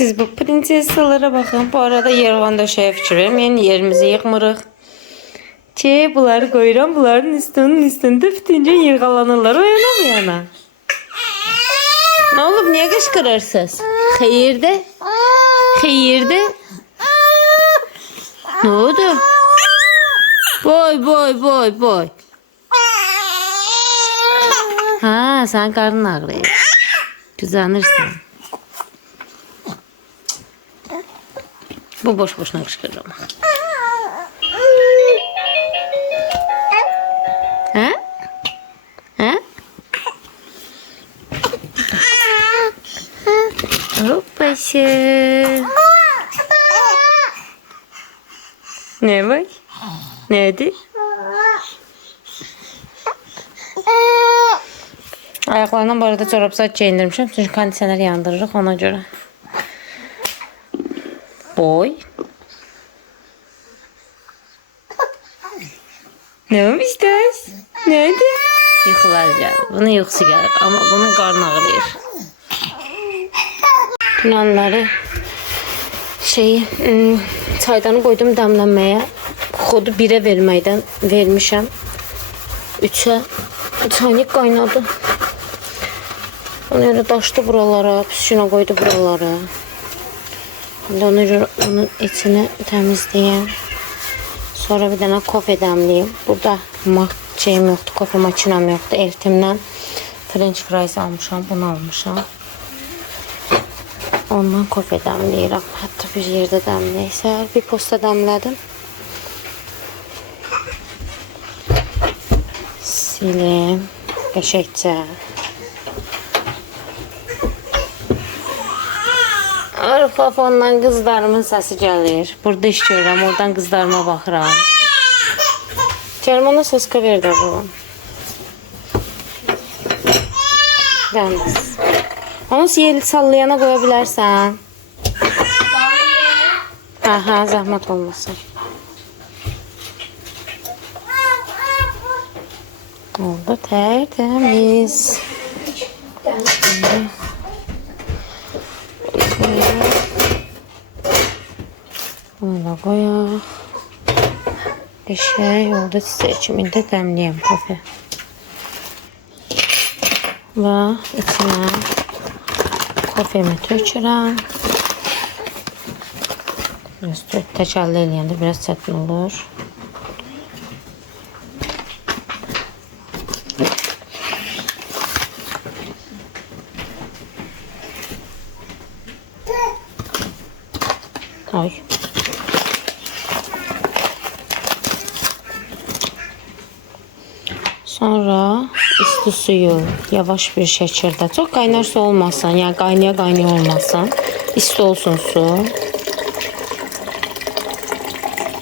Siz bu prinsesalara bakın. Bu arada yervan döşəyə fikir verim. Yəni yerimizi yıxmırıq. Ki bunları koyuram. Bunların üstünde bütünce yırğalanırlar. O yana bu yana. Ne olub? Niye qışqırırsınız? Xeyirdə? Xeyirdə? Ne oldu? Boy. Ha, sen karnın ağrıyor. Kızanırsan. Bu boş boşuna qışqırır ama. Ha? Ha? Hoppası. Ne var? Neydi? Ayaklarından bu arada çorap saç giyindirmişim. Çünkü kondisioner yandırırıq ona göre. Boy. Ne olmuşdur? Nerede? Yuxular gəlir. Bunun yuxusu gəlir. Ama bunun qarnı ağrıyır. Dünənləri çaydanı koydum dəmlənməyə. Xodu 1'e verməkdən vermişəm. 3'e çaynik qaynadı. Onu öyle daşdı buralara, püskünə qoydu buralara. Ona göre onun içini temizleyeyim. Sonra bir tane kofe dəmləyim. Burada şeyim yoxdur, kofe makinam yoxdur. Eltimdən French fries almışam, bunu almışam. Ondan kofe dəmləyirəm. Hətta bir yerdə dəmləysə, bir posta dəmlədim. Silim qəşəkcə. Arxa fondan qızlarımın səsi gəlir. Burada iş görürəm, oradan qızlarıma baxıram. Gəlmana soska verdi bu. Dəniz. Onu yel sallayana qoya bilərsən. Aha, zəhmət olmasın. Oldu tertemiz. Bunu da koyaq. Qəşəng oldu seçimində dəmləyəm kofe. Və içine kofemi tökürəm. Biraz təcəlli eləyəndə biraz çətin olur. Ay. Sonra isti suyu yavaş bir şəkildə, çok qaynar su olmasın, yani qaynaya olmasın, isti olsun su.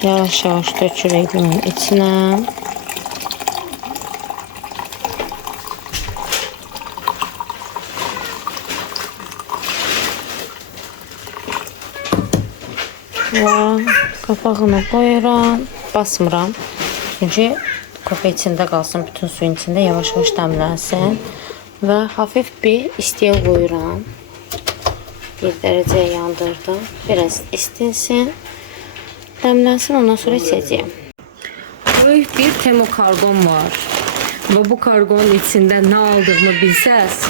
Yavaş yavaş dökürük bunun içine. Və qapağını qoyuram, basmıram. Çünkü kofe içində qalsın, bütün suyun içində yavaş-yavaş dəmlənsin. Və hafif bir istiyə qoyuram. 1 dərəcəyə yandırdım. Biraz istinsin. Dəmlənsin, ondan sonra içəcəyim. Böyük bir Temo kargon var. Və bu kargonun içində nə aldığımı bilsəz,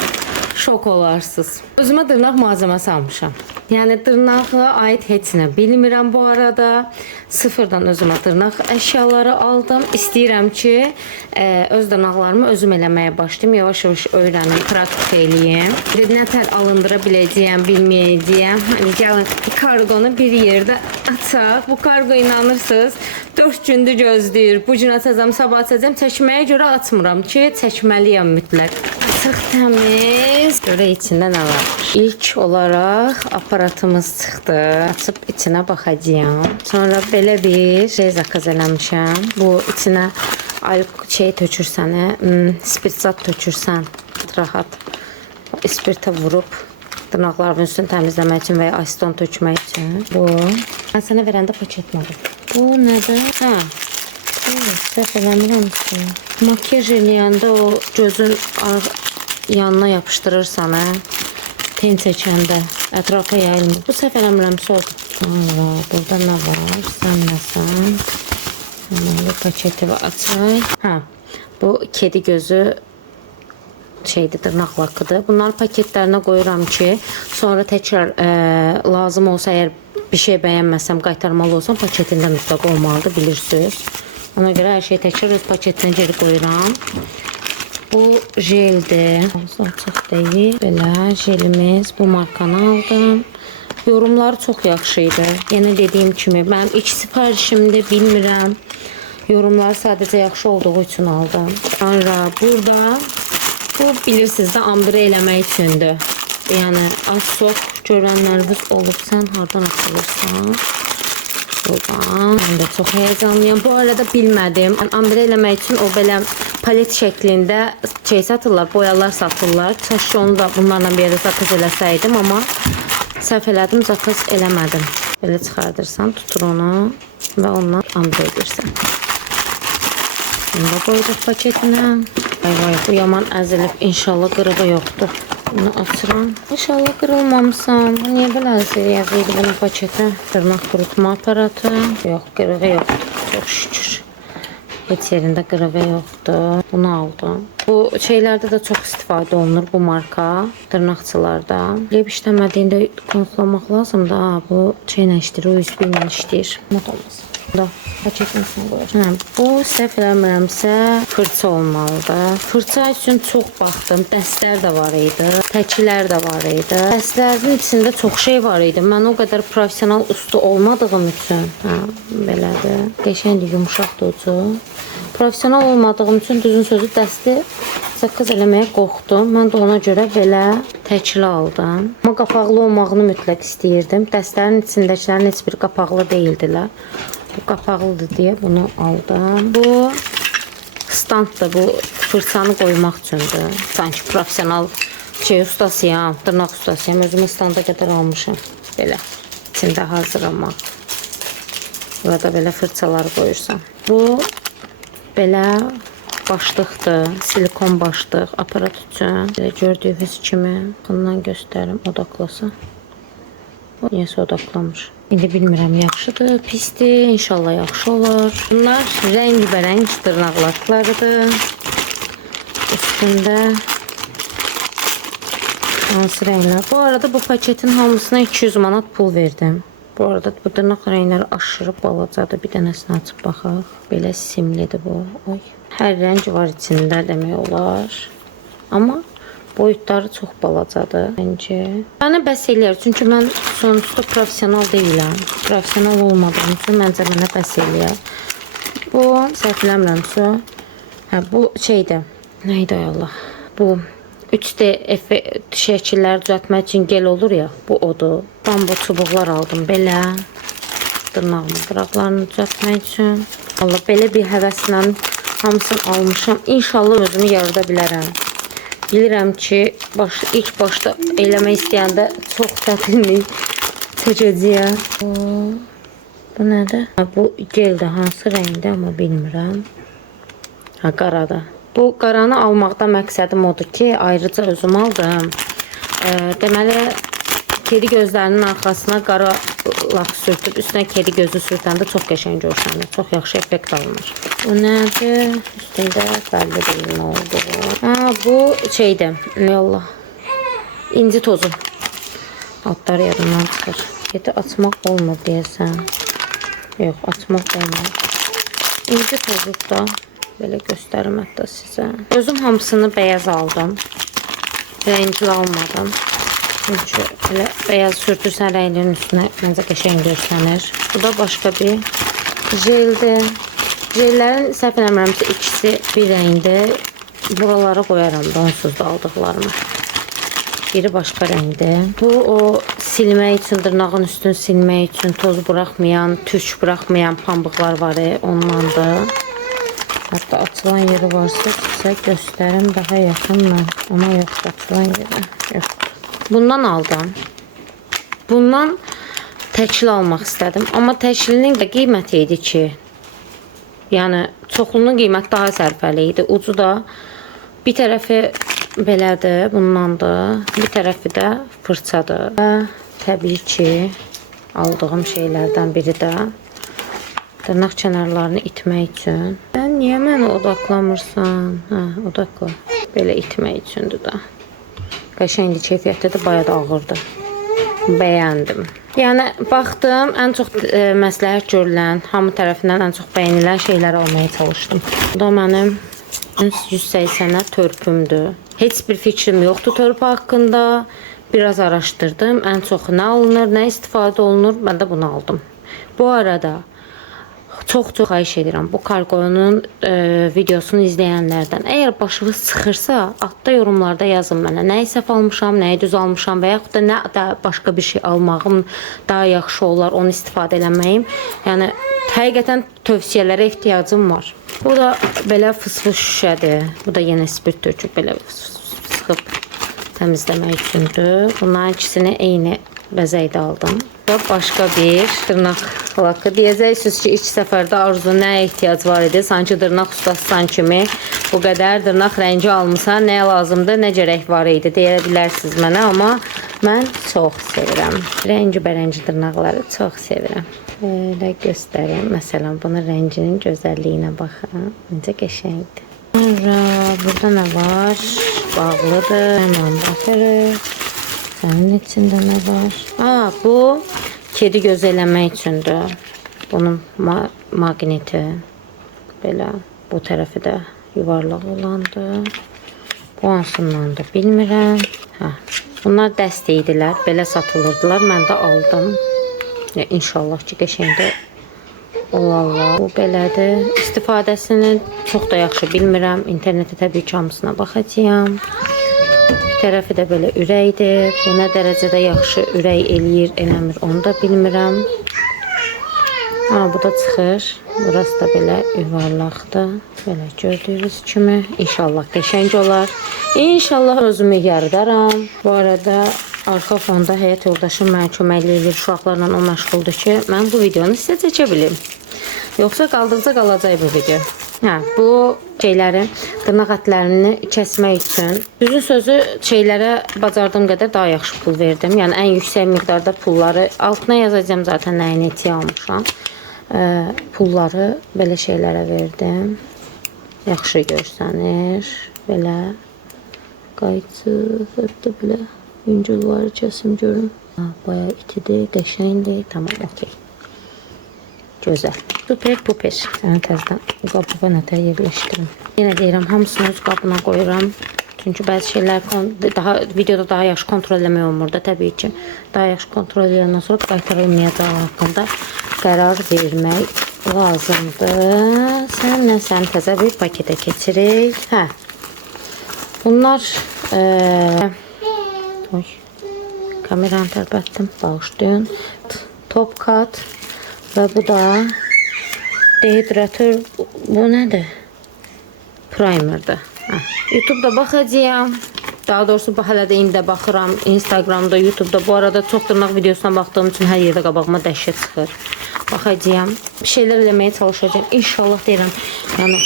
şok olarsınız. Özümə dırnaq malzəməsi almışam. Yani dırnağa ait heç nə bilmirəm bu arada. Sıfırdan özümə dırnaq əşyaları aldım. İstəyirəm ki, öz dırnaqlarımı özüm eləməyə başlayayım. Yavaş-yavaş öyrənim, praktik eləyim. Nə tər alındıra biləcəyəm, bilməyəcəyəm. Hani gəlin kargonu bir yerdə açaq. Bu kargo inanırsınız 4 gündür gözləyir. Bu gün açacağım, sabah açacağım. Çəkməyə görə açmıram ki, çəkməliyəm mütləq. Açıq təmiz. Görə içində nə var? İlk olaraq aparatımız çıxdı. Açıb içinə baxacağım. Sonra belə bir şey zakaz eləmişəm. Bu içinə şey tökürsən, spirtzat tökürsən, rahat spirtə vurub dırnaqlarımın üstünü təmizləmək üçün və ya aseton tökmək üçün. Bu. Mən sənə verəndə paketmədim. Bu nədir? Hə. Səhv eləmirəm ki. Makyaj eləyəndə o gözün yanına yapışdırırsan, hə. ten çəkəndə ətrafa yayılmır. Bu səhv eləmirəmsə oldu. Burada nə var? Sən nəsən? Bu paketi açaq. Hə, bu kedi gözü şeydir, dırnaq lakıdır. Bunları paketlərinə qoyuram ki, sonra təkrar lazım olsa, əgər bir şey bəyənməsəm, qaytarmalı olsam, paketində mütləq olmalıdır, bilirsiniz. Ona görə hər şeyi təkrar öz paketinə geri qoyuram. Bu jeldir. Açıq deyil. Belə jelimiz. Bu markanı aldım. Yorumları çox yaxşı idi. Yenə dediyim kimi, mənim ilk sifarişimdir, bilmirəm. Yorumları sadəcə yaxşı olduğu üçün aldım. Sonra burada bu bilirsiniz də ambire eləmək üçündür. Yəni az çox görənləriniz olub, sən hardan açılırsan. Buradan. Mən də çox heyecanlıyım. Bu arada bilmədim. Ambire eləmək üçün o belə palet şəklində şey satırlar, boyalar satırlar. Keşke onu da bunlarla bir yerdə zakaz eləsəydim, amma səhv elədim, zakaz eləmədim. Belə çıxardırsan, tutur onu və ondan ambire edirsən. Bunu da qoyduq paketinə. Vay, bu yaman əzilib. İnşallah qırığı yoxdur. Bunu açıram. İnşallah qırılmamışsam. Niyə belə əzilib yazıydı bunun paketə? Dırnaq qurutma aparatı. Yox, qırığı yoxdur. Çox şükür. Heç yerində qırığı yoxdur. Bunu aldım. Bu şeylərdə də çox istifadə olunur bu marka. Dırnaqçılarda. Leb işləmədiyində konflamaq lazım da. Bu şeylə işləyir, USB ilə işləyir. Not olmasın. Da paketin içine qoyacağım. Bu səhv eləmirəmsə fırça olmalıdır. Fırça üçün çox baxdım. Dəstlər də var idi. Təkilər də var idi. Dəstlərin içində çox şey var idi. Mən o qədər profesional usta olmadığım üçün, belədir. Qəşəngdir, yumşaqdır ucu. Profesional olmadığım üçün düzün sözü dəsti zakaz eləməyə qorxdum. Mən də ona görə belə təkli aldım. Amma qapaqlı olmağını mütləq istəyirdim. Dəstlərin içindəkilərin heç bir qapaqlı deyildilər. Bu qapaqlıdır deyə bunu aldım. Bu standdır. Bu fırçanı qoymaq üçündür. Sanki profesional şey ustasıyam, dırnaq ustasıyam. Özümü standa qədər almışım. Belə içində hazırlamaq. Burada belə fırçalar qoyursan. Bu belə başlıqdır. Silikon başlıq aparat üçün. Belə gördüyünüz kimi bundan göstərim, odaqlasa. Niyəsə odaqlamış. İndi bilmirəm, yaxşıdır, pisdir, inşallah yaxşı olur. Bunlar rəng-bərəng dırnaqlarıdır. Üstündə hansı rənglər? Bu arada bu paketin hamısına 200 manat pul verdim. Bu arada bu dırnaq rəngləri aşırı balacadır. Bir dənəsini açıb baxaq. Belə simlidir bu. Oy. Hər rəng var içində demək olar. Amma boyutları çox balacadır məncə. Mənə bəs eləyər, çünki mən sonuçda profesional deyiləm. Profesional olmadığım üçün məncə mənə bəs eləyər. Bu, səhv eləmirəmsə, bu şeydir. Neydi ay Allah? Bu 3D şəkilləri düzəltmək üçün gel olur ya, bu odur. Bambu çubuqlar aldım belə. Dırnağımın qıraqlarını düzəltmək üçün. Allah, belə bir həvəslə hamısını almışam. İnşallah özümü yarıda bilərəm. Bilirəm ki, ilk başda eləmək istəyəndə çox çətinlik çəkəcəyəm. Bu nədir? Bu geldir, hansı rəngdə, amma bilmirəm. Qaradır. Bu qaranı almaqda məqsədim odur ki, ayrıca özüm aldım. Deməli, kedi gözlərinin arxasına qara lak sürtüb, üstünə kedi gözü sürtəndə çox qəşəng görsənir. Çox yaxşı effekt alınır. Bu nədir? Üstündə bəlli deyil nə olduğu. Bu şeydir. Allah. İnci tozu. Altları yadımdan çıxır. Kedi açmaq olmur deyəsən. Yox, açmaq olmur. İnci tozu da belə göstərim hətta sizə. Özüm hamısını bəyaz aldım. Rəngli almadım. Çünki elə bəyaz sürtürsən rənglərin üstünə məncə qəşəng görsənir. Bu da başqa bir jeldir. Jellərin səhv eləmirəmsə ikisi bir rəngdir. Buralara qoyaram da onsuz da aldıqlarımı. Biri başqa rəngdir. Bu o silmək üçün, dırnağın üstünü silmək üçün toz buraxmayan, tüç buraxmayan pambıqlar var, ondandır. Hətta açılan yeri varsa sizə göstərim daha yaxınla. Amma yox, açılan yeri yox. Bundan aldım. Bundan təkli almaq istədim. Amma təklinin də qiyməti idi ki, yəni çoxlunun qiyməti daha sərfəli idi. Ucu da bir tərəfi belədir, bundandır. Bir tərəfi də fırçadır. Və təbii ki, aldığım şeylərdən biri də dırnaq kənarlarını itmək üçün. Sən niyə mənə odaqlamırsan? Hə, odaqla. Belə itmək üçündür da. Qəşəngli keyfiyyətdə də bayağı da ağırdır. Bəyəndim. Yəni, baxdım, ən çox məsləhət görülən, hamı tərəfindən ən çox bəyənilən şeylər almaya çalışdım. Bu da mənim 180-ə törpümdür. Heç bir fikrim yoxdur törpü haqqında. Biraz araşdırdım. Ən çox nə alınır, nə istifadə olunur. Mən də bunu aldım. Bu arada çox xahiş edirəm bu kargonun videosunu izləyənlərdən. Əgər başınız çıxırsa, altda yorumlarda yazın mənə. Nəyi səhv almışam, nəyi düz almışam və yaxud da nə da başqa bir şey almağım daha yaxşı olar, onu istifadə eləməyim. Yəni, həqiqətən tövsiyələrə ehtiyacım var. Bu da belə fıs-fıs şüşədir. Bu da yenə spirt töküb belə sıxıb təmizləmək üçündür. Bunların ikisini eyni bəzəkdə aldım. Və başqa bir dırnaq lakı. Deyəcəksiniz ki, ilk səfərdə Arzu nəyə ehtiyac var idi? Sanki dırnaq ustasan kimi bu qədər dırnaq rəngi almışsan, nəyə lazımdır, nə gərək var idi deyə bilərsiniz mənə. Amma mən çox sevirəm. Rəngi-bərəngi dırnaqları çox sevirəm. Belə göstərim. Məsələn, bunun rənginin gözəlliyinə baxın. Necə qəşəngdir. Burada nə var? Bağlıdır. Hemen baxırıq. Sənin içində nə var? Bu kedi göz eləmək üçündür. Bunun magneti belə bu tərəfi də yuvarlaq olandır. Bu hansındandır bilmirəm. Bunlar dəst idilər. Belə satılırdılar. Mən də aldım. İnşallah ki, qəşəngdə olarlar. Bu belədir. İstifadəsini çox da yaxşı bilmirəm. İnternetdə təbii ki, hamısına baxacağım. Tərəfi də belə ürəkdir. Bu nə dərəcədə yaxşı ürək eləyir, eləmir, onu da bilmirəm. Bu da çıxır. Burası da belə yuvarlaqdır. Belə gördüyünüz kimi. İnşallah qəşəng olar. İnşallah özümü yarıdaram. Bu arada arxa fonda həyat yoldaşım mənə köməkli edir. Uşaqlarla o məşğuldur ki, mən bu videonu sizə çəkə bilim. Yoxsa qaldıqca qalacaq bu video. Bu şeyləri, dırnaq ətlərini kəsmək üçün düzün sözü şeylərə bacardığım qədər daha yaxşı pul verdim. Yəni ən yüksək miqdarda pulları altına yazacağım zaten nəyi neçə almışam. Pulları belə şeylərə verdim. Yaxşı görsənir. Belə qayçı, hətta belə yüngülvari kəsim görün. Bayağı itidir, qəşəngdir. Tamam, okey. Gözəl. Super puper. Yəni təzədən qabığa nətə yerləşdirim. Yenə deyirəm, hamısını öz qabına qoyuram. Çünki bəzi şeylər videoda daha yaxşı kontrol eləmək olmur da təbii ki. Daha yaxşı kontrol edəndən sonra qaytarılmayacağı haqqında qərar vermək lazımdır. Sən təzə bir paketə keçirik. Bunlar kameranı tərpətdim, bağışlayın. Top kat. Və bu da dehidratör, bu nədir? Primerdir. YouTube'da baxacağım. Daha doğrusu hələ də indi baxıram. Instagramda, YouTube'da. Bu arada çox dırnaq videosuna baxdığım üçün hər yerdə qabağıma dəhşət çıxır. Baxacağım. Bir şeylər eləməyə çalışacağım. İnşallah deyirəm. Yəni,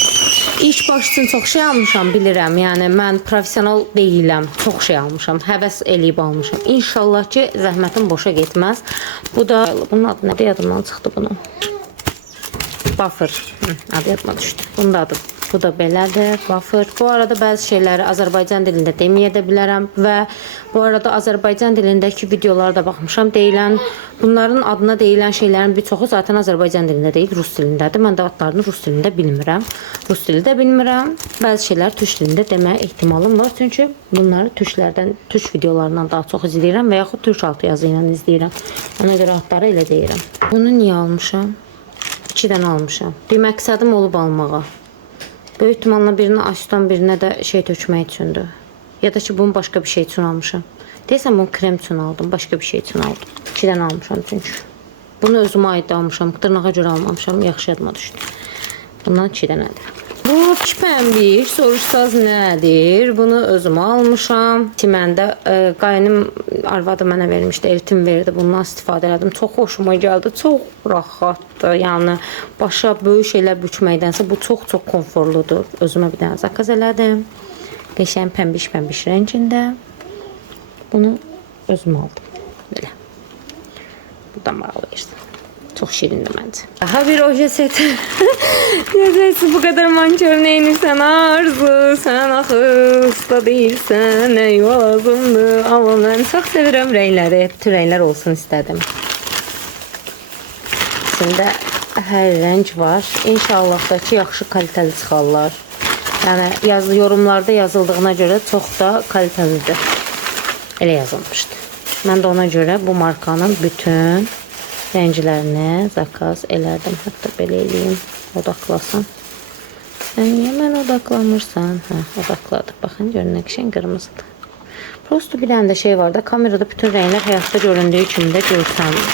ilk baş üçün çox şey almışam, bilirəm. Yəni, mən profesional deyiləm. Çox şey almışam. Həvəs eləyib almışam. İnşallah ki, zəhmətim boşa getməz. Bu da, bunun adı nədir? Yadımdan çıxdı bunun. Buffer. Adı yadıma düşdü. Bunun da adı. Bu da belədir, buffer. Bu arada bəzi şeyləri Azərbaycan dilində deməyə də bilərəm və bu arada Azərbaycan dilindəki videolara da baxmışam. Bunların adına deyilən şeylərin bir çoxu zaten Azərbaycan dilində deyil, Rus dilindədir. Mən də adlarını Rus dilində bilmirəm. Rus dili də bilmirəm. Bəzi şeylər Türk dilində deməyə ehtimalım var. Çünki bunları Türk videolarından daha çox izləyirəm və yaxud Türk altı yazı ilə izləyirəm. Ona görə adları elə deyirəm. Bunu niyə almışam? 2 dənə almışam. Bir məqsədim olub almağa. Böyük ihtimalle birini açdan birinə də şey tökmək üçündür. Ya da ki bunu başqa bir şey üçün almışam. Deyəsən bunu krem üçün aldım, başqa bir şey üçün aldım. 2 dənə almışam çünki. Bunu özümə aid almışam, dırnağa görə almamışam, yaxşı yadıma düşdü. Bundan 2 dənədir. Bu kipənbir, soruşsaz nədir? Bunu özümə almışam. Məndə qayınım arvadı mənə vermişdi, eltim verdi. Bundan istifadə elədim. Çox xoşuma gəldi. Çox rahatdır. Yəni başa böyük şeylər bükməkdənsə bu çox konforludur. Özümə bir dənə zakaz elədim. Qəşəng pəmbiş rəngində. Bunu özüm aldım. Belə. Buradan bağlayırsan. Çox şirindir məncə. Daha bir oje seti. Necəsə bu qədər mankör neynirsən Arzu? Sən axı usta deyilsən, nə lazımdır. Amma mən çox sevirəm rəngləri. Bütün rənglər olsun istədim. İçində hər rəng var. İnşallah da ki, yaxşı kalitəli çıxarlar. Yəni yorumlarda yazıldığına görə çox da kalitəlidir. Elə yazılmışdı. Mən də ona görə bu markanın bütün rənglərini zakaz elədim. Hətta belə eləyim, odaqlasın. Sən niyə mən odaqlamırsan? Hə, odaqladı. Baxın, görün nə qəşəng qırmızıdır. Prosto bir dənə də şey var da, kamerada bütün rənglər həyatda göründüyü kimi də görsənmir.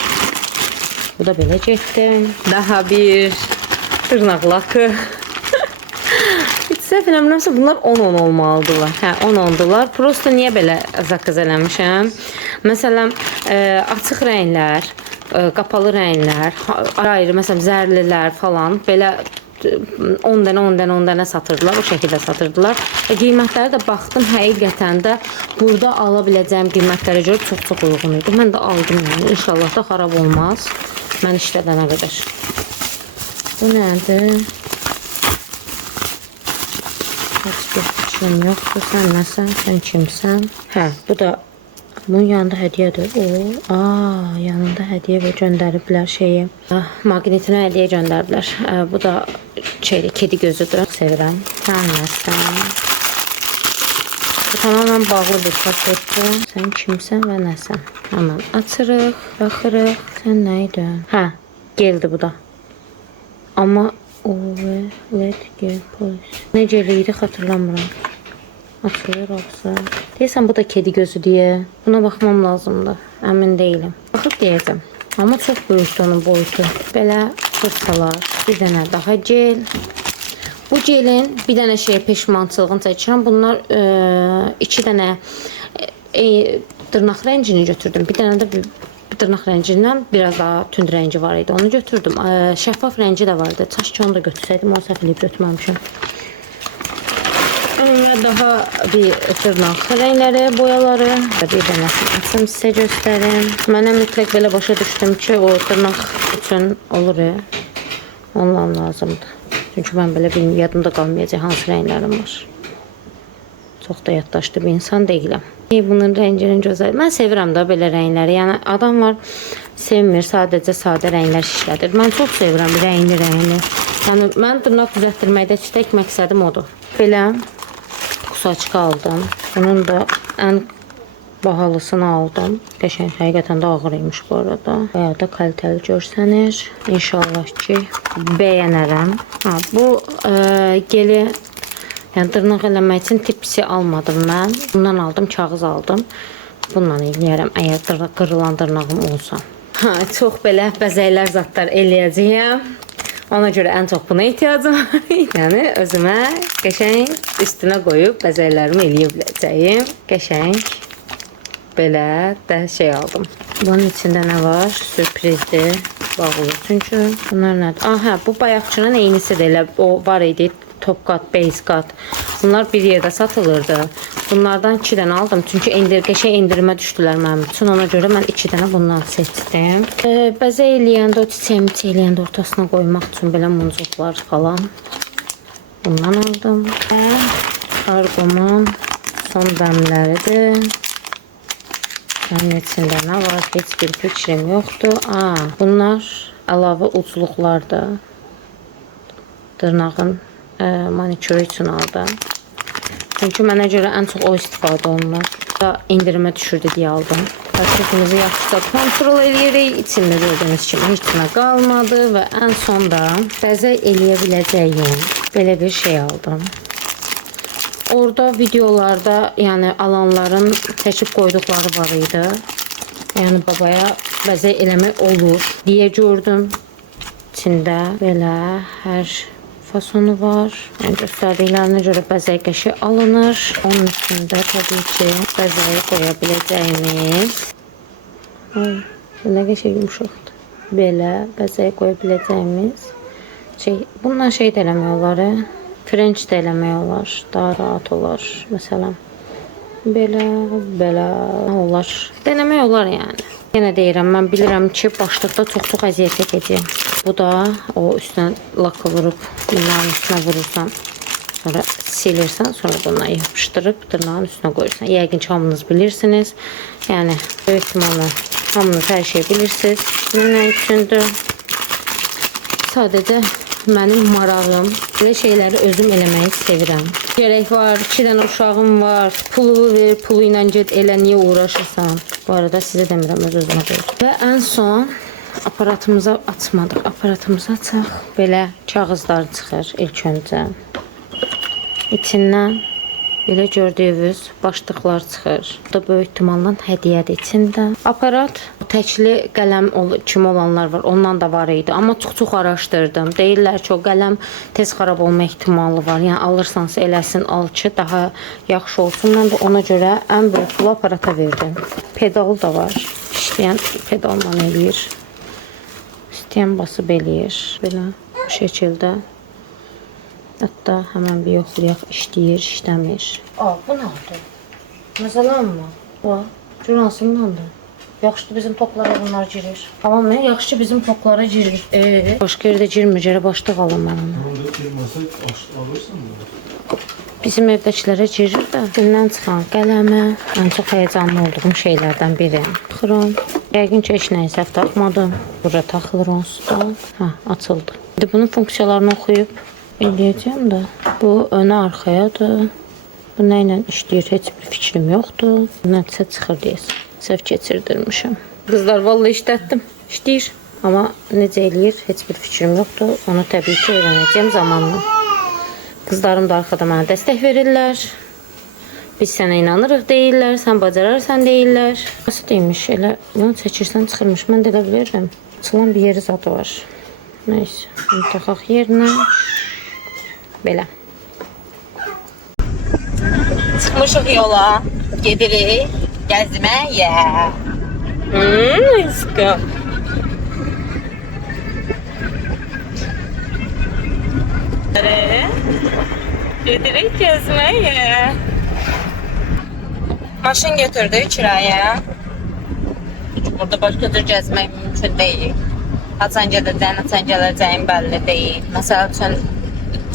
Bu da belə getdi. Daha bir dırnaq lakı. Heç səhv eləmirəmsə bunlar 10-10 olmalıdırlar. Hə, 10-10'dular. Prosto niyə belə zakaz eləmişəm? Məsələn, açıq rənglər, qapalı rənglər, ayrı, məsələn, zərlilər falan belə 10 dənə satırdılar, o şəkildə satırdılar. Qiymətləri də baxdım, həqiqətən də burada ala biləcəyim qiymətlərə görə çox uyğun idi. Mən də aldım, yəni inşallah da xarab olmaz. Mən işlədənə qədər. Bu nədir? Heç bir fikrim yoxdur. Sən nəsən? Sən kimsən? Hə, bu da bunun yanında hədiyyədir. Yanında hədiyyə və göndəriblər şeyi. Maqnetinə hədiyyə göndəriblər. Bu da şeydir, kedi gözüdür. Sevirəm. Sən nəsən? Bu tamamen bağlı bir paketdir. Sən kimsən və nəsən? Hemen açırıq, baxırıq. Sən nə idin? Hə, geldi bu da. Amma let gel polis. Necə eləydi xatırlamıram. Açılır olsa. Deyəsən bu da kedi gözü deyə. Buna baxmam lazımdır. Əmin deyiləm. Baxıb deyəcəm. Amma çox böyükdür onun boyutu. Belə fırçalar. Bir dənə daha gel. Bu gelin bir dənə şey peşmançılığını çəkirəm. Bunlar 2 dənə dırnaq rəngini götürdüm. Bir dənə də dırnaq rəngindən biraz daha tünd rəngi var idi. Onu götürdüm. Şəffaf rəngi də vardı. Çaş ki onu da götürsəydim. Onu səhv eləyib götürməmişim. Daha bir dırnaq rəngləri, boyaları. Bir dənəsini açım sizə göstərim. Mənə mütləq belə başa düşdüm ki, o dırnaq üçün olur ya. Ondan lazımdır. Çünki mən belə bilmirəm, yadımda qalmayacaq hansı rənglərim var. Çox da yaddaşlı bir insan deyiləm. Bunun rənginin gözəl. Mən sevirəm də belə rəngləri. Yəni adam var, sevmir, sadəcə sadə rənglər işlədir. Mən çox sevirəm rəngli. Yəni mən dırnaq düzəltdirməkdə tək məqsədim odur. Belə kusaçka aldım. Bunun da ən bahalısını aldım. Qəşəng, həqiqətən də ağır imiş bu arada. Bayağı da kalitəli görsənir. İnşallah ki bəyənərəm. Bu geli, yəni dırnaq eləmək üçün tipsi almadım mən. Bundan aldım, kağız aldım. Bundan eləyərəm əgər qırılan dırnağım olsa. Çox belə bəzəklər zadlar eləyəcəyəm. Ona görə ən çox buna ehtiyacım var. Yəni özümə qəşəng üstünə qoyub bəzəklərimi eləyə biləcəyim. Qəşəng belə də şey aldım. Bunun içində nə var? Sürprizdir. Bağlı. Çünki bunlar nədir? Hə, bu bayaqçının eynisidir. Elə o var idi. Top qat, base qat. Bunlar bir yerdə satılırdı. Bunlardan 2 dənə aldım. Çünki qəşəng endirimə düşdülər mənim üçün. Ona görə mən 2 dənə bundan seçdim. Bəzək eləyəndə, o çiçəyimi eləyəndə ortasına qoymaq üçün belə muncuqlar falan. Bundan aldım. Kargomun son dəmləridir. Mənim içində nə var? Heç bir fikrim yoxdur. Bunlar əlavə ucluqlardır. Dırnağın manikürü üçün aldım. Çünki mənə görə ən çox o istifadə olunur. İndirimə düşürdü deyə aldım. Paketimizi yaxşıca kontrol edirik. İçində gördüyünüz kimi heç nə qalmadı və ən sonda bəzək eləyə biləcəyim belə bir şey aldım. Orada videolarda, yəni alanların çəkib qoyduqları var idi. Yəni babaya bəzək eləmək olur deyə gördüm. İçində belə hər fasonu var. Yəni göstərdiklərinə görə bəzək qəşi alınır. Onun üstündə təbii ki bəzəyi qoya biləcəyimiz. Nə qəşəng yumuşaqdır. Belə bəzəyi qoya biləcəyimiz şey. Bundan şey də eləmək olar. French də eləmək olar. Daha rahat olar. Məsələn, belə olar. Denemək olar yəni. Yenə deyirəm, mən bilirəm ki, başlıqda çox əziyyət edəcək. Bu da o üstünə laka vurub, bunların üstünə vurursan, sonra silirsən, sonra bundan yapışdırıb dırnağın üstünə qoyursan. Yəqin ki, hamınız bilirsiniz. Yəni, böyük ihtimalle hamınız hər şey bilirsiniz. Nə üçündür? Sadəcə mənim marağım. Belə şeyləri özüm eləməyi sevirəm. Gerək var, 2 dənə uşağım var. Pulu ver, pulu ilə get elə, niyə uğraşırsan? Bu arada sizə demirəm, öz-özümə qoyur. Və ən son aparatımıza açmadıq. Aparatımızı açaq. Belə kağızlar çıxır ilk öncə. İçindən belə gördüyünüz başlıqlar çıxır. Bu da böyük ihtimalla hədiyyədir içində. Aparat təkli qələm kimi olanlar var. Ondan da var idi. Amma çox araşdırdım. Deyirlər ki, o qələm tez xarab olma ehtimalı var. Yəni alırsansa eləsin, al ki, daha yaxşı olsun. Mən də ona görə ən böyük pulu aparata verdim. Pedalı da var. İşləyən pedalla eləyir. İstəyən basıb eləyir. Belə bu şəkildə. Hətta həmən bir yoxlayaq, işləyir, işləmir. Bu nədir? Məsələn mi? Gör hansındandır? Yaxşı bizim toplara bunlar girir. Tamam mı? Yaxşı bizim toplara girir. Başqa yerdə girmir, gərə başlıq alın mən onu. Bizim evdəkilərə girir də. Gündən çıxan qələmə ən çox həyəcanlı olduğum şeylərdən biri. Baxıram. Yəqin ki, heç nəyi səhv taxmadım. Burada taxılır onsuz da. Açıldı. İndi bunun funksiyalarını oxuyub eləyəcəm də. Bu önə arxayadır. Bu nə ilə işləyir, heç bir fikrim yoxdur. Nəticə çıxır deyəsən. Səhv keçirdirmişəm. Qızlar vallahi işlətdim. İşləyir. Amma necə eləyir, heç bir fikrim yoxdur. Onu təbii ki, öyrənəcəm zamanla. Qızlarım da arxada mənə dəstək verirlər. Biz sənə inanırıq deyirlər, sən bacararsan deyirlər. Nasıl deymiş, elə bunu çəkirsən çıxırmış. Mən də elə bilirəm. Çıxılan bir yeri zadı var. Neyse, bunu taxaq yerinə. Belə. Çıxmışıq yola, gedirik, gəzməyə. Aşkım. Gedirik gəzməyə. Maşın götürdük kiraya. Burada başqa cür gəzmək mümkün deyil. Haçan gedəcəyin, haçan gələcəyin bəlli deyil. Məsəl üçün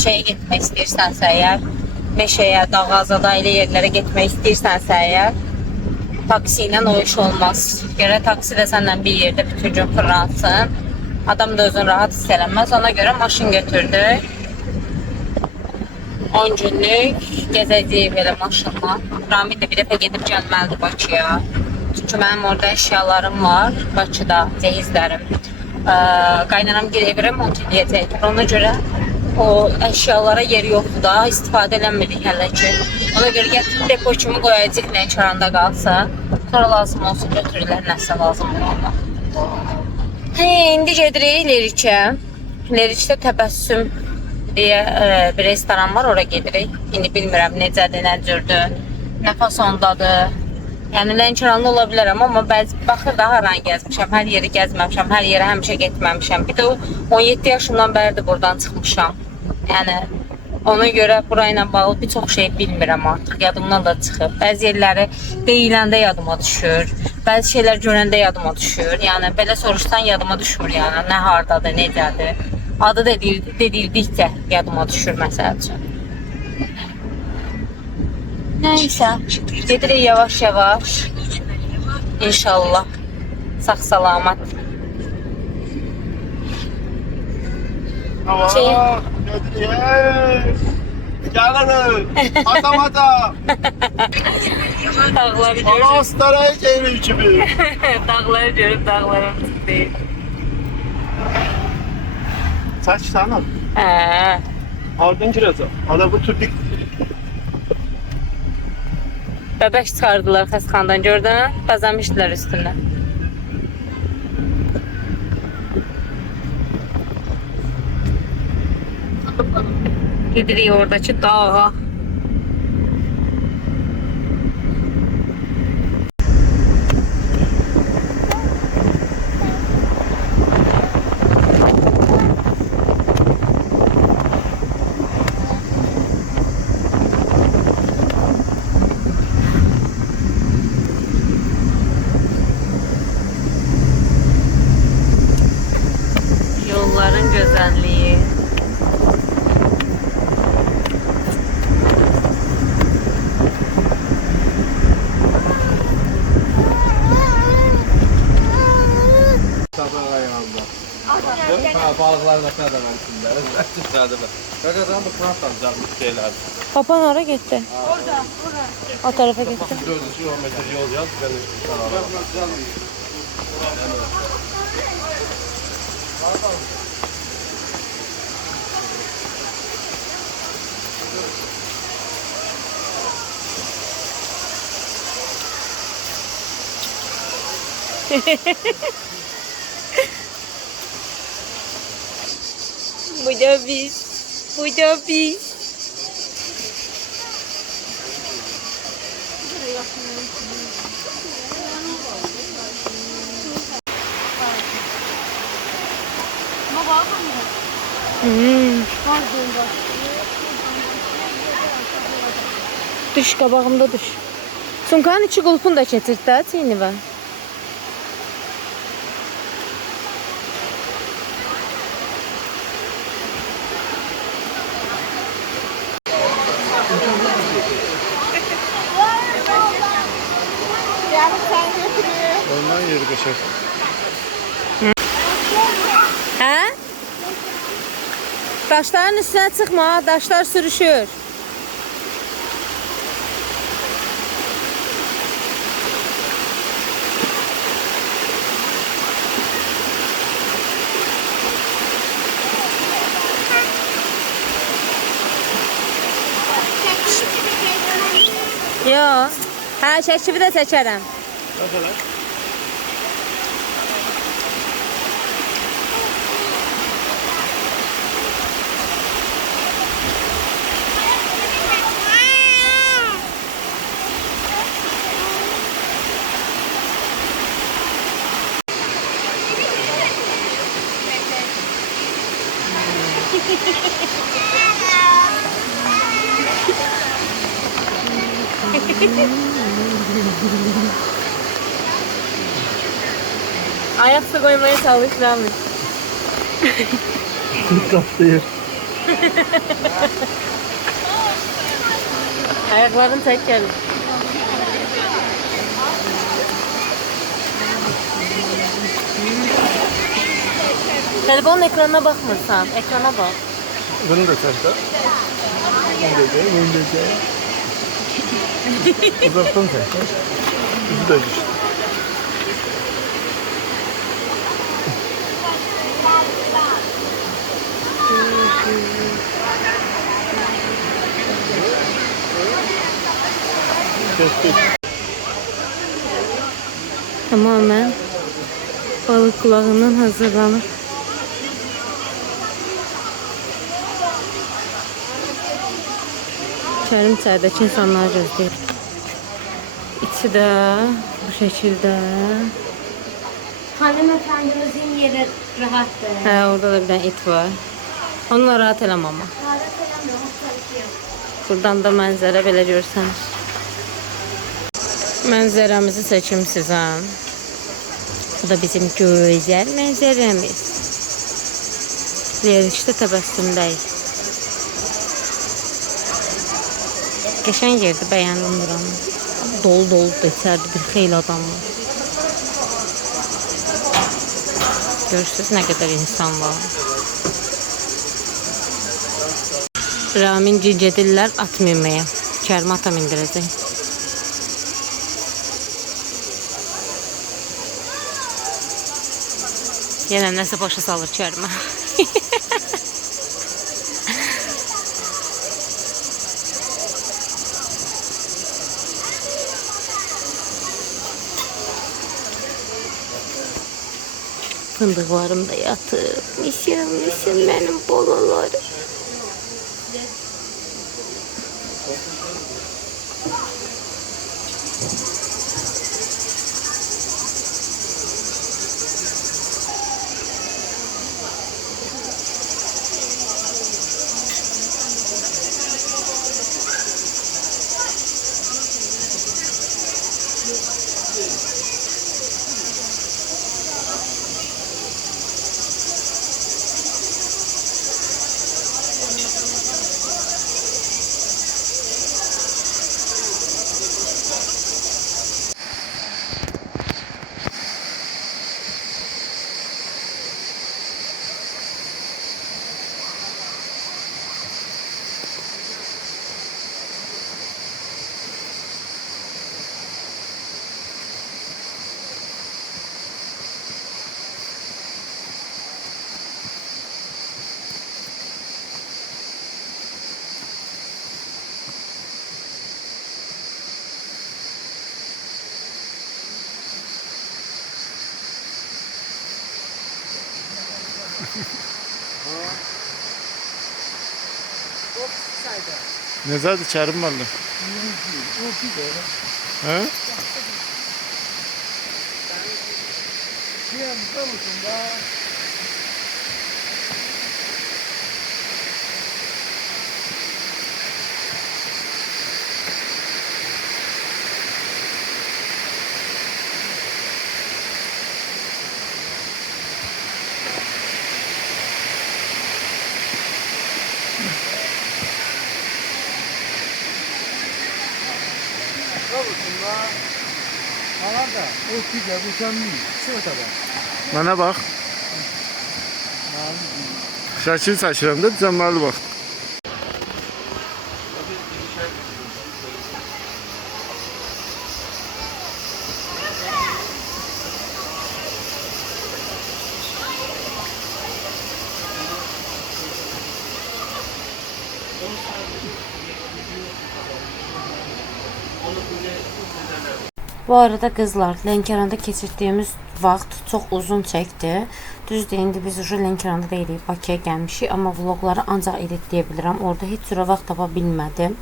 şeyə getmək istəyirsənsə əgər, meşəyə, dağa, zadaylı yerlərə getmək istəyirsənsə əgər, taksi ilə o iş olmaz. Görə taksi də səndən bir yerdə bütün gün fırlansın. Adam da özün rahat hiss eləməz. Ona görə maşın götürdük. 10 günlük gəzəcəyik belə maşınla. Ramil də bir dəfə gedib gəlməlidir Bakıya. Çünki mənim orada əşyalarım var. Bakıda cehizlərim. Qaynanam evi remont edəcəkdir. Ona görə o əşyalara yer yoxdur da, istifadə eləmirik hələ ki. Ona görə gətirib depo kimi qoyacaq Lənkəranda qalsa. Sonra lazım olsun götürürlər nəsə lazım olanlar. İndi gedirik Lerikə. Lerikdə Təbəssüm deyə bir restoran var, oraya gedirik. İndi bilmirəm necədir, nə cürdür, nə fasondadır. Yəni Lənkəranlı ola bilərəm, amma baxır da haranı gəzmişəm, hər yeri gəzməmişəm, hər yerə həmişə getməmişəm. Bir də 17 yaşımdan bəridir buradan çıxmışam. Yəni ona görə burayla bağlı bir çox şey bilmirəm artıq, yadımdan da çıxıb. Bəzi yerləri deyiləndə yadıma düşür, bəzi şeylər görəndə yadıma düşür. Yəni belə soruşsan yadıma düşmür, yəni nə hardadır, necədir. Adı dedildikcə yadıma düşür məsəl üçün. Neysə, gedirik yavaş-yavaş. İnşallah. Sağ-salamat. Gəlin. Ata. Dağları görür. Alastaraya gəlir kimi. Dağları görüb dağların deyil. Saç sana. Ardın girəcək. Ada bu tüpik. Bəbək çıxardılar xəstəxanadan, gördün? Bəzəmişdilər üstündən. Gedirik oradakı dağa. Ha, balıklar da kadar içindeler. Hadi bak. Kakadan bu kanattan canlı şeyler. Papa nara gitti? O tarafa gitti. 400 kilometre yol yaz. Ben de sana Bu da biz. Bu da biz. Düş qabağımda düş. Sumkanın içi qulpunu da keçir də çiyini və. ondan yeri kaçar. Hə? Daşların üstünə çıxma, daşlar sürüşür. Yo. Hə, şəkili də çəkərəm. Nasıl? Ayakta koymaya çalışıramış. Kaptıyır. Ayaklarını tek gelin. Telefonun ekranına bakmırsan, ekrana bak. Bunu da çek de. Bunu da çek. Uzaktan çek. Bizi de düştü. Tamamen balık kulağından hazırlanır. Kerim çaydaki insanlar gözləyir. İçi də bu şəkildə. Hanımefendimizin yeri rahattır. Hə, orada da bir dənə it var. Onunla rahat eləmə amma. Rahat edemiyor, hastalık. Buradan da mənzərə belə görsən. Mənzərəmizi çəkimsiz ha. Bu da bizim gözəl mənzərəmiz. Yerişdə təbəssümdəyik. Qəşəng yerdir, bəyəndim buranı. Dolu da içərdə bir xeyli adam var. Görürsünüz nə qədər insan var. Ramin cicədirlər at minməyə. Kərim ata mindirəcək. Yenə nəsə başa salır Kərimə. Fındıqlarım da yatıb. Mişim mənim balalarım. Necədir Kərim müəllim? Hə? Mənə bax. Şəkil çəkirəm də düzənməli bax. Bu arada qızlar, Lənkəranda keçirdiyimiz vaxt çox uzun çəkdi. Düzdür, indi biz uje Lənkəranda deyilik, Bakıya gəlmişik, amma vlogları ancaq editləyə bilirəm. Orada heç cürə vaxt tapa bilmədim.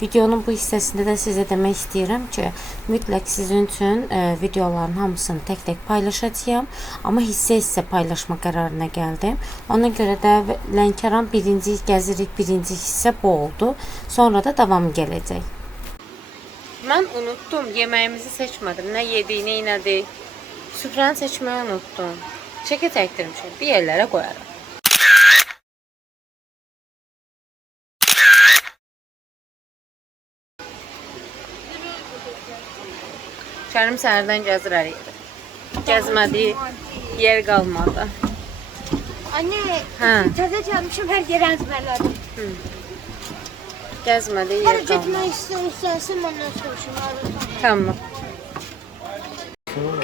Videonun bu hissəsində də sizə demək istəyirəm ki, mütləq sizin üçün videoların hamısını tək-tək paylaşacağam, amma hissə-hissə paylaşma qərarına gəldim. Ona görə də Lənkəran birinci gəzirik, birinci hissə bu oldu. Sonra da davam gələcək. Mən unuttum, yeməyimizi seçmədim. Nə yedik, nə inadik. Süfrəni seçməyi unuttum. Çəkə çəkdirmişəm, bir yerlərə qoyarım. Kərim səhərdən gəzir hər yeri. Gəzmədiyi yer qalmadı. Anne, Hə. təzə gəlmişim, hər yerə əzbərlədim. Gəzmədiyi Hara yer qalmadı. getmək istəyirsən, məndən soruşun. Tamam.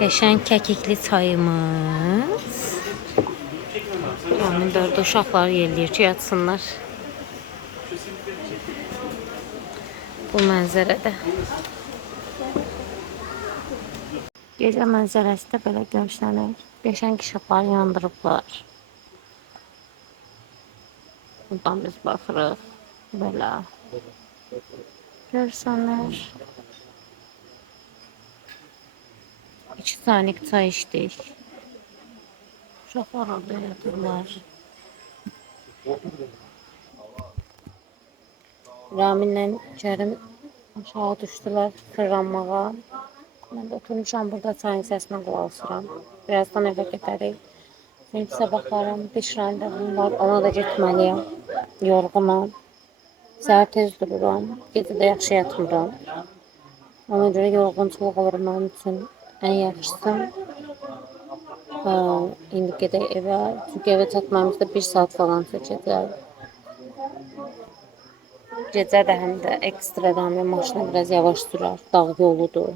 Qəşəng kəkikli çayımız. Yəni 4 uşaqlar yerləyir ki, yatsınlar. Bu mənzərədə. Gecə mənzərəsi də belə görsənir. Qəşəng işıqlar yandırıblar. Buradan biz baxırıq. Belə. Görsənir. 2 saniyə çay içdik. Uşaqlar orada yatırlar. Raminlə Kərim aşağı düşdülər fırlanmağa. Mən də oturmuşam burada çayın səsinə qulaq asıram. Birazdan evə gedərik. Çünki sabahlarım diş randevum var, ona da getməliyəm. Yorğunam. Səhər tez dururam. Gecə də yaxşı yatmıram. Ona görə yorğunçuluq olur mənim üçün. Ən yaxşısı indi gedək evə. Çünki evə çatmamızda 1 saat falan çəkəcək. Gecə də həm də ekstradan maşına biraz yavaş sürər. Dağ yoludur.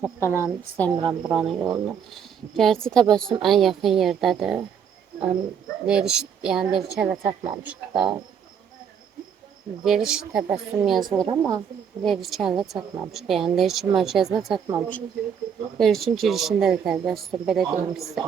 Çox da mən istəmirəm buranın yolunu. Gerçi təbəssüm ən yaxın yerdədir. Veriş, yəni Lerikə hələ çatmamışıq da. Veriş təbəssüm yazılır, amma Lerikə hələ çatmamışıq. Yəni Lerikə mərkəzinə çatmamışıq. Verişin girişində də təbəssüm, belə deyim sizə.